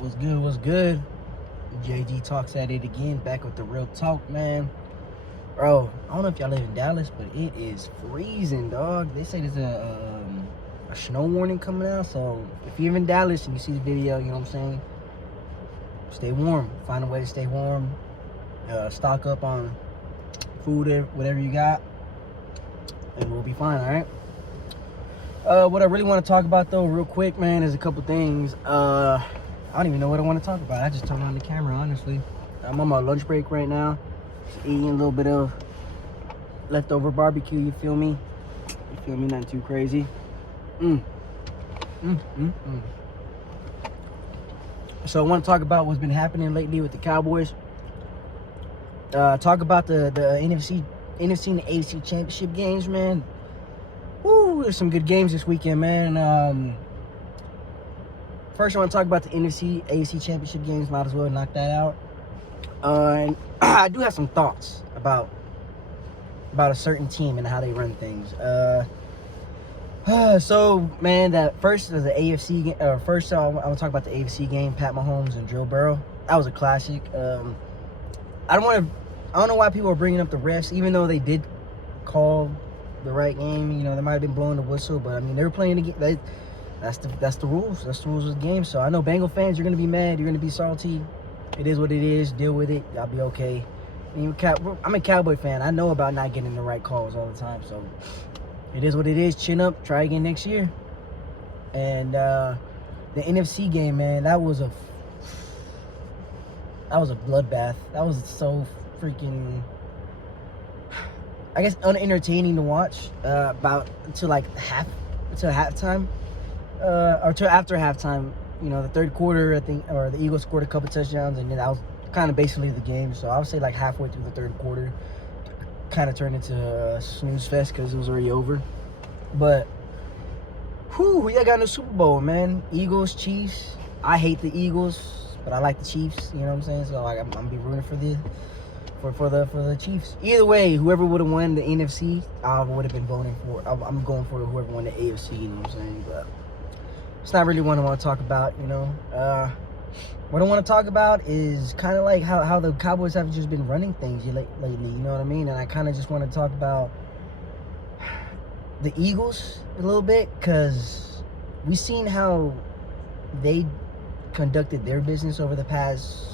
What's good? What's good? JG Talks at it again, back with the real talk, man. Bro, I don't know if y'all live in Dallas, but it is freezing, dog. They say there's a snow warning coming out, so if you're in Dallas and you see the video, you know what I'm saying, stay warm. Find a way to stay warm. Stock up on food, whatever you got, and we'll be fine, all right? What I really want to talk about, though, real quick, man, is a couple things. I don't even know what I want to talk about. I just turned on the camera, honestly. I'm on my lunch break right now. Just eating a little bit of leftover barbecue, you feel me? You feel me? Not too crazy. So I want to talk about what's been happening lately with the Cowboys. Talk about the NFC and the AFC championship games, man. Woo, there's some good games this weekend, man. First, I want to talk about the NFC, AFC championship games. Might as well knock that out. And I do have some thoughts about a certain team and how they run things. So, man, that first was the AFC game. First, I want to talk about the AFC game, Pat Mahomes and Joe Burrow. That was a classic. I don't know why people are bringing up the refs, even though they did call the right game. You know, they might have been blowing the whistle, but I mean, they were playing the game. That's the rules. That's the rules of the game. So I know Bengal fans, you're gonna be mad. You're gonna be salty. It is what it is. Deal with it. Y'all be okay. I mean, I'm a Cowboy fan. I know about not getting the right calls all the time. So it is what it is. Chin up. Try again next year. And the NFC game, man, that was a bloodbath. That was so freaking, I guess, unentertaining to watch. Until halftime. Or till after halftime, you know, the third quarter, I think, or the Eagles scored a couple touchdowns, and then that was kind of basically the game. So I would say like halfway through the third quarter, kind of turned into a snooze fest because it was already over. But, we got in the Super Bowl, man. Eagles, Chiefs. I hate the Eagles, but I like the Chiefs. You know what I'm saying? So I'm gonna be rooting for the Chiefs. Either way, whoever would have won the NFC, I would have been voting for. I'm going for whoever won the AFC. You know what I'm saying? But it's not really what I want to talk about, you know. What I want to talk about is kind of like how the Cowboys have just been running things lately, you know what I mean? And I kind of just want to talk about the Eagles a little bit, because we've seen how they conducted their business over the past,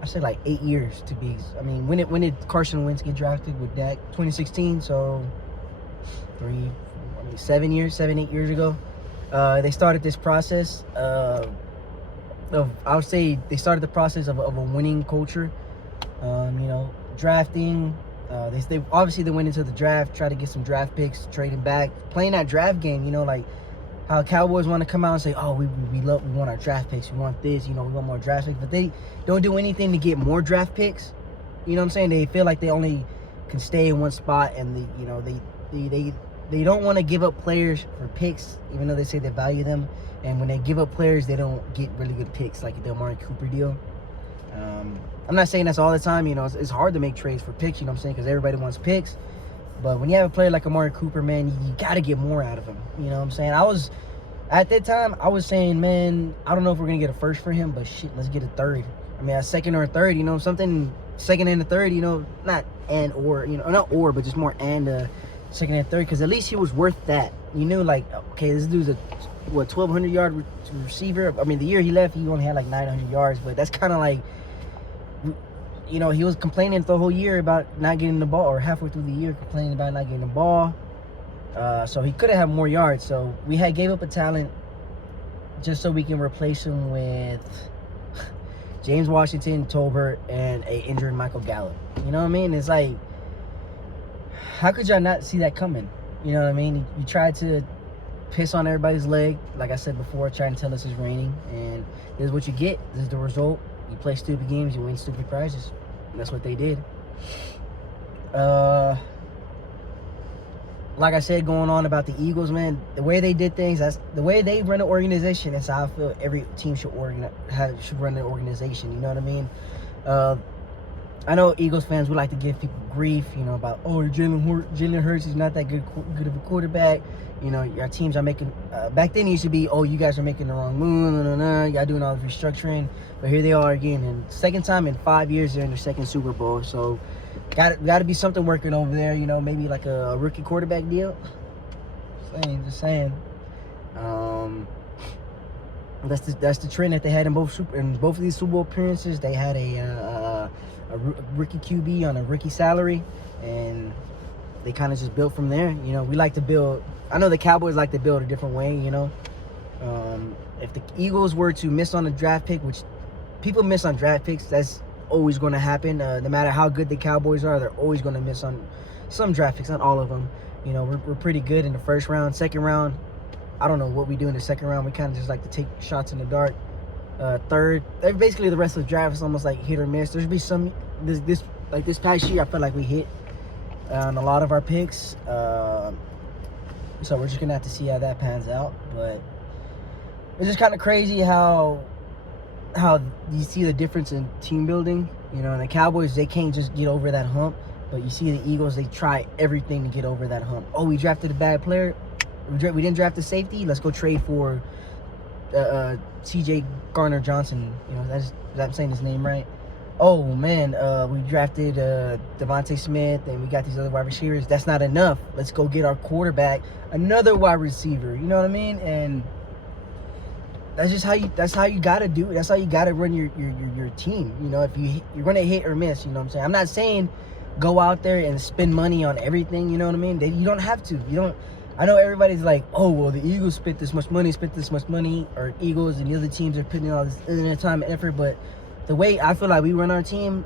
I say like 8 years to be. I mean, when did Carson Wentz get drafted with Dak? 2016, so 7, 8 years ago. They started this process I would say they started the process of a winning culture. You know, drafting. They obviously went into the draft, tried to get some draft picks, trading back, playing that draft game. You know, like how Cowboys want to come out and say, "Oh, we want our draft picks. We want this. You know, we want more draft picks." But they don't do anything to get more draft picks. You know what I'm saying? They feel like they only can stay in one spot, and they don't want to give up players for picks, even though they say they value them. And when they give up players, they don't get really good picks, like the Amari Cooper deal. I'm not saying that's all the time. You know, it's hard to make trades for picks, you know what I'm saying, because everybody wants picks. But when you have a player like Amari Cooper, man, you got to get more out of him. You know what I'm saying? At that time, I was saying, man, I don't know if we're going to get a first for him, but shit, let's get a third. I mean, a second or a third, you know, something second and a third, you know, not just more and a second and third, because at least he was worth that. You knew, like, okay, this dude's a 1,200 yard receiver. I mean, the year he left, he only had like 900 yards, but that's kind of like, you know, he was complaining the whole year about not getting the ball, or halfway through the year complaining about not getting the ball. So he could have had more yards. So we gave up a talent just so we can replace him with James Washington, Tolbert, and a injured Michael Gallup. You know what I mean? It's like, how could y'all not see that coming? You know what I mean? You tried to piss on everybody's leg, like I said before, trying to tell us it's raining, and this is what you get. This is the result. You play stupid games, you win stupid prizes. And that's what they did. Like I said, going on about the Eagles, man, the way they did things, that's the way they run an organization. That's how I feel every team should run an organization. You know what I mean? I know Eagles fans would like to give people grief, about, oh, Jalen Hurts is not that good of a quarterback. Your teams are making. Back then, it used to be, oh, you guys are making the wrong move. Y'all doing all the restructuring, but here they are again, and second time in 5 years they're in their second Super Bowl. So, got to be something working over there. Maybe like a rookie quarterback deal. Just saying. That's the trend that they had in both of these Super Bowl appearances. They had a rookie QB on a rookie salary, and they kind of just built from there. We like to build. I know the Cowboys like to build a different way. If the Eagles were to miss on a draft pick, which people miss on draft picks, that's always going to happen. No matter how good the Cowboys are, they're always going to miss on some draft picks, not all of them. We're pretty good in the first round. Second round, I don't know what we do in the second round. We kind of just like to take shots in the dark. Third, basically the rest of the draft is almost like hit or miss. There's be some this past year, I feel like we hit on a lot of our picks. So we're just gonna have to see how that pans out. But it's just kind of crazy how you see the difference in team building. And the Cowboys, they can't just get over that hump. But you see the Eagles, they try everything to get over that hump. Oh, we drafted a bad player. We didn't draft a safety. Let's go trade for C.J. Garner-Johnson. I'm saying his name right. Oh, man, we drafted Devontae Smith, and we got these other wide receivers. That's not enough. Let's go get our quarterback, another wide receiver. You know what I mean? And that's just how you got to do it. That's how you got to run your team. If you're going to hit or miss, you know what I'm saying? I'm not saying go out there and spend money on everything, you know what I mean? You don't have to. I know everybody's like, oh, well, the Eagles spent this much money, or Eagles and the other teams are putting all this time and effort, but the way I feel like we run our team,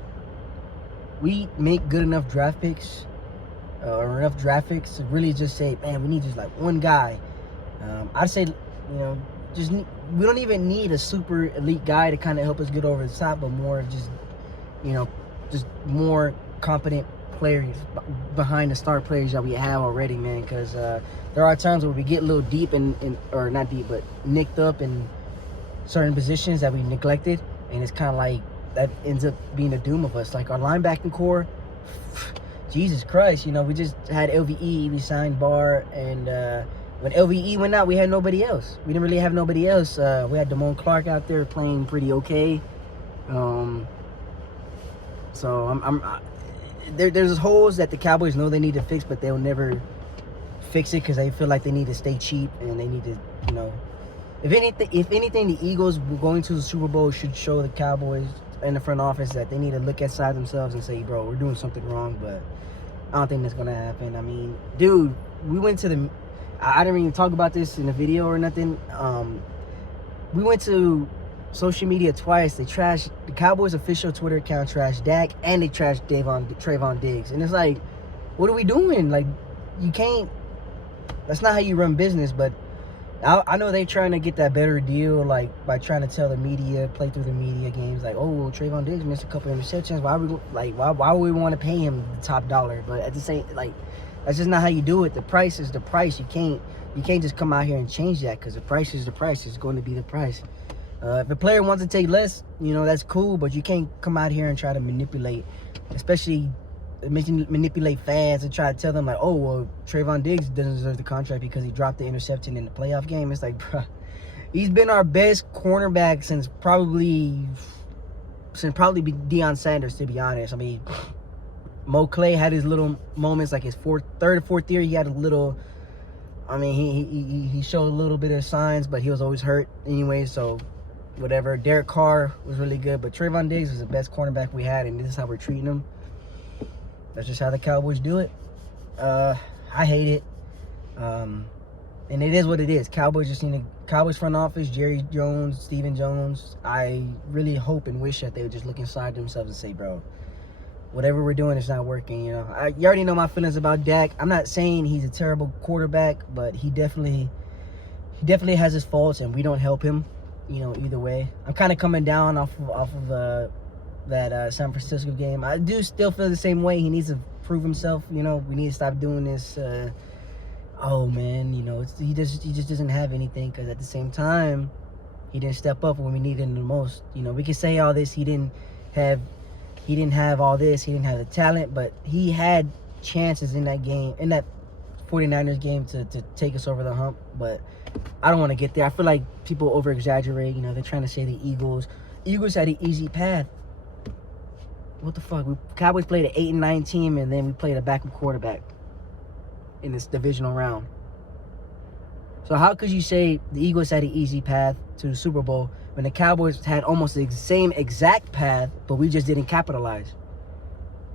we make good enough draft picks, or enough draft picks to really just say, man, we need just like one guy. I'd say, we don't even need a super elite guy to kind of help us get over the top, but more of just more competent players behind the star players that we have already, man, because there are times where we get a little deep or not deep, but nicked up in certain positions that we neglected, and it's kind of like that ends up being the doom of us. Like our linebacking core, Jesus Christ, we just had LVE, we signed Barr, and when LVE went out, we had nobody else. We didn't really have nobody else. We had Damone Clark out there playing pretty okay. So there's holes that the Cowboys know they need to fix, but they'll never fix it because they feel like they need to stay cheap, and they need to, if anything, the Eagles going to the Super Bowl should show the Cowboys in the front office that they need to look inside themselves and say, bro, we're doing something wrong. But I don't think that's gonna happen. I mean, dude, we went to I didn't even talk about this in the video or nothing. We went to social media twice. They trashed the Cowboys official Twitter account, trashed Dak, and they trashed Trayvon Diggs. And it's like, what are we doing? Like, you can't. That's not how you run business. But I know they're trying to get that better deal, like by trying to tell the media, play through the media games, like, oh, well, Trayvon Diggs missed a couple of interceptions. Why would we want to pay him the top dollar? But at the same, that's just not how you do it. The price is the price. You can't just come out here and change that, because the price is the price. It's going to be the price. If a player wants to take less, that's cool, but you can't come out here and try to manipulate, especially manipulate fans and try to tell them like, oh, well, Trayvon Diggs doesn't deserve the contract because he dropped the interception in the playoff game. It's like, bruh, he's been our best cornerback since probably Deion Sanders, to be honest. I mean, Mo Clay had his little moments, like his third or fourth year, he had a little. I mean, he showed a little bit of signs, but he was always hurt anyway, so whatever. Derek Carr was really good, but Trayvon Diggs was the best cornerback we had, and this is how we're treating him. That's just how the Cowboys do it. I hate it. And it is what it is. Cowboys front office, Jerry Jones, Stephen Jones. I really hope and wish that they would just look inside themselves and say, bro, whatever we're doing is not working. You already know my feelings about Dak. I'm not saying he's a terrible quarterback, but he definitely has his faults, and we don't help him. Either way. I'm kind of coming down off of that San Francisco game. I do still feel the same way. He needs to prove himself. We need to stop doing this. Oh man, he just doesn't have anything, because at the same time, he didn't step up when we needed him the most. We can say all this. He didn't have he didn't have all this, he didn't have the talent, but he had chances in that game, in that 49ers game to take us over the hump. But I don't want to get there. I feel like people over exaggerate. They're trying to say the Eagles had an easy path. What the fuck? Cowboys played an 8-9 team, and then we played a backup quarterback in this divisional round. So how could you say the Eagles had an easy path to the Super Bowl when the Cowboys had almost the same exact path, but we just didn't capitalize?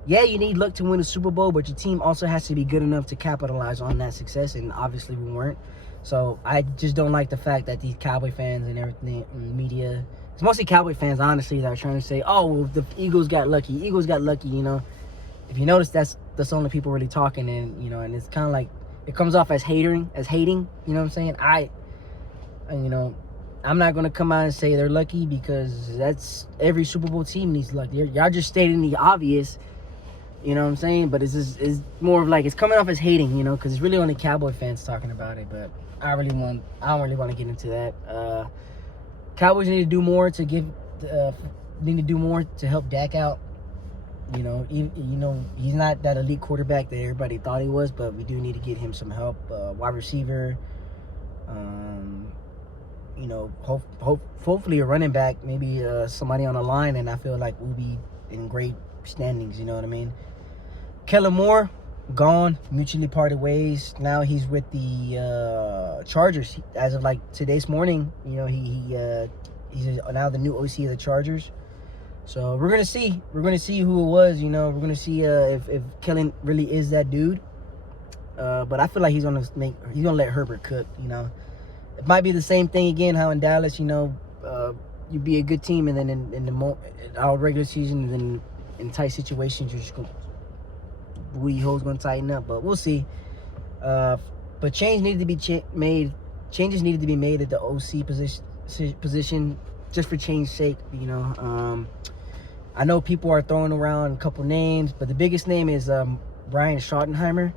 Yeah, you need luck to win a Super Bowl, but your team also has to be good enough to capitalize on that success, and obviously we weren't. So I just don't like the fact that these Cowboy fans and everything, media, it's mostly Cowboy fans, honestly, that are trying to say, oh, well, the Eagles got lucky. If you notice, that's the only people really talking, and it's kind of like, it comes off as hating, you know what I'm saying? I'm not going to come out and say they're lucky, because that's every Super Bowl team needs luck. Y'all just stating the obvious, you know what I'm saying? But it's more of like, it's coming off as hating, because it's really only Cowboy fans talking about it. But I don't really want to get into that. Cowboys need to do more to help Dak out. He's not that elite quarterback that everybody thought he was, but we do need to get him some help. Wide receiver, hopefully a running back, maybe somebody on the line, and I feel like we'll be in great standings. You know what I mean? Kellen Moore Gone, mutually parted ways. Now he's with the Chargers. As of like today's morning, he's now the new OC of the Chargers. So we're gonna see who it was. We're gonna see if Kellen really is that dude. But I feel like he's gonna let Herbert cook. It might be the same thing again. How in Dallas, you be a good team, and then in our regular season, and then in tight situations, you're just gonna booty holes gonna tighten up. But we'll see. But changes needed to be made at the OC position, just for change's sake. I know people are throwing around a couple names, but the biggest name is Brian Schottenheimer.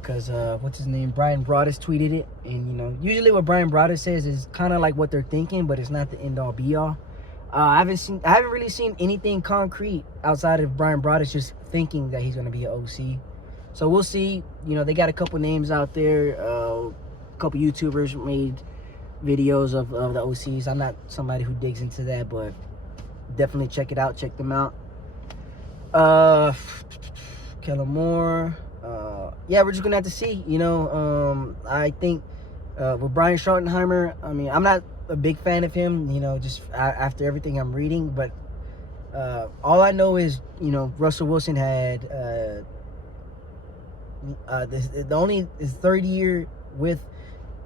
Because what's his name? Brian Broaddus tweeted it, and usually what Brian Broaddus says is kind of like what they're thinking, but it's not the end all be all. I haven't really seen anything concrete outside of Brian Broaddus just thinking that he's going to be an OC. So we'll see. They got a couple names out there. A couple YouTubers made videos of the OCs. I'm not somebody who digs into that, but definitely check it out. Check them out. Kellen Moore. Yeah, we're just gonna have to see. I think with Brian Schottenheimer, I'm not a big fan of him. Just after everything I'm reading, but all I know is Russell Wilson had his third year with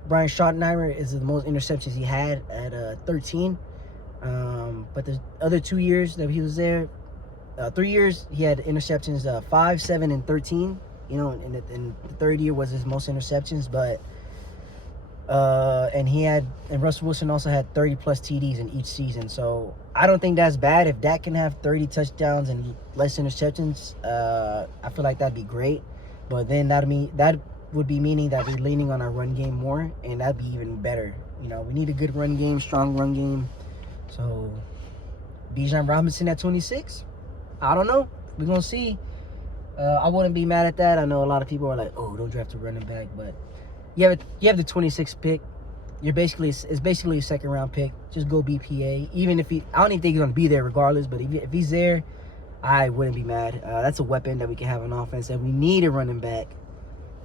Brian Schottenheimer is the most interceptions he had at 13. But the other 2 years that he was there, 3 years, he had interceptions 5, 7, and 13. And the third year was his most interceptions. But and Russell Wilson also had 30 plus TDs in each season. So I don't think that's bad. If Dak can have 30 touchdowns and less interceptions, I feel like that'd be great. But then that would be meaning that we're leaning on our run game more, and that'd be even better. We need a good run game, strong run game. So Bijan Robinson at 26, I don't know. We're gonna see. I wouldn't be mad at that. I know a lot of people are like, "Oh, don't draft a running back," but you have the 26th pick. It's basically a second round pick. Just go BPA. Even if I don't even think he's gonna be there regardless. But if he's there, I wouldn't be mad. That's a weapon that we can have on offense, and we need a running back.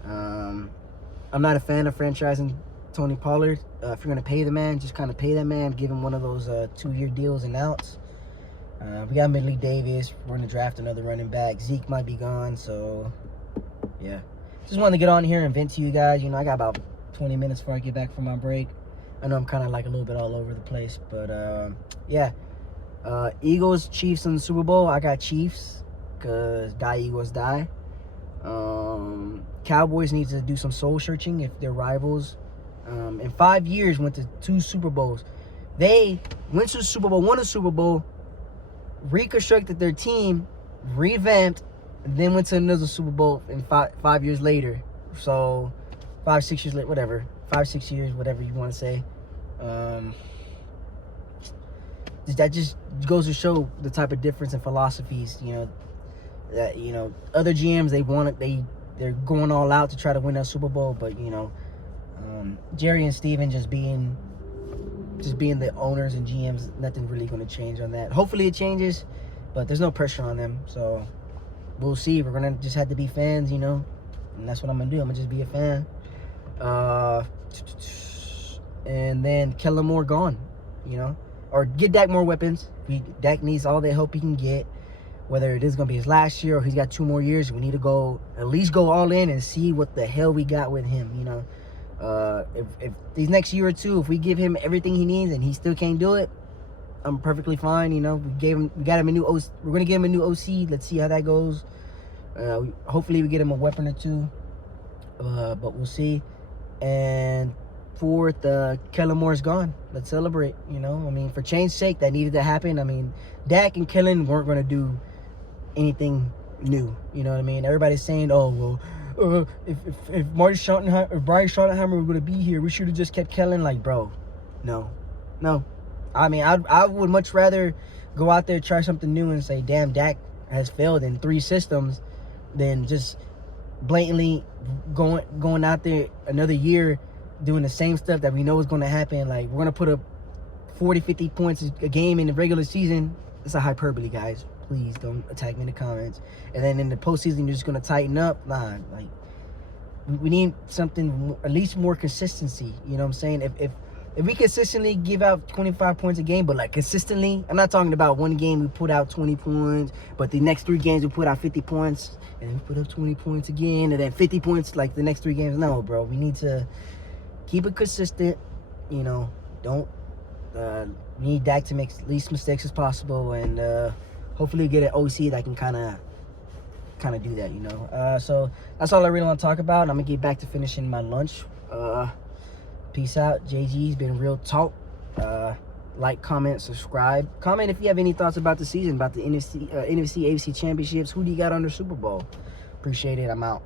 I'm not a fan of franchising Tony Pollard. If you're gonna pay the man, just kind of pay that man. Give him one of those 2-year deals and outs. We got Midley Davis. We're going to draft another running back. Zeke might be gone, so yeah. Just wanted to get on here and vent to you guys. I got about 20 minutes before I get back from my break. I know I'm kind of like a little bit all over the place, but yeah. Eagles, Chiefs in the Super Bowl. I got Chiefs because die Eagles die. Cowboys need to do some soul searching if they're rivals. In 5 years, went to 2 Super Bowls. They went to the Super Bowl, won a Super Bowl, reconstructed their team, revamped, and then went to another Super Bowl in 5 years later. So 5, 6 years later, whatever. 5, 6 years, whatever you want to say. that just goes to show the type of difference in philosophies. That other GMs, they're going all out to try to win that Super Bowl, but Jerry and Steven just being the owners and GMs, nothing really going to change on that. Hopefully it changes, but there's no pressure on them, so we'll see. We're gonna just have to be fans, and that's what I'm gonna do. I'm gonna just be a fan. And then Kellen Moore gone, or get Dak more weapons. Dak needs all the help he can get. Whether it is going to be his last year or he's got 2 more years, we need to at least go all in and see what the hell we got with him, If these next year or two, if we give him everything he needs and he still can't do it, I'm perfectly fine, We got him a new OC. We're going to give him a new OC. Let's see how that goes. Hopefully we get him a weapon or two, but we'll see. And fourth, Kellen Moore's gone. Let's celebrate, for change's sake, that needed to happen. Dak and Kellen weren't going to do anything new, Everybody's saying, oh, well, if Brian Schottenheimer were going to be here, we should have just kept Kellen. Like, bro, no. I would much rather go out there, try something new, and say, damn, Dak has failed in 3 systems, than just blatantly going out there another year doing the same stuff that we know is going to happen. Like, we're going to put up 40, 50 points a game in the regular season. It's a hyperbole, guys. Please don't attack me in the comments. And then in the postseason, you're just going to tighten up. Nah, like, we need something, at least more consistency. You know what I'm saying? If we consistently give out 25 points a game, but like consistently, I'm not talking about one game we put out 20 points, but the next 3 games we put out 50 points, and then we put up 20 points again, and then 50 points like the next 3 games. No, bro. We need to keep it consistent. Don't we need Dak to make as least mistakes as possible, and hopefully get an OC that can kind of do that. So that's all I really want to talk about. I'm gonna get back to finishing my lunch. Peace out. JG's been real talk. Like, comment, subscribe. Comment if you have any thoughts about the season, about the NFC AFC championships. Who do you got under Super Bowl? Appreciate it. I'm out.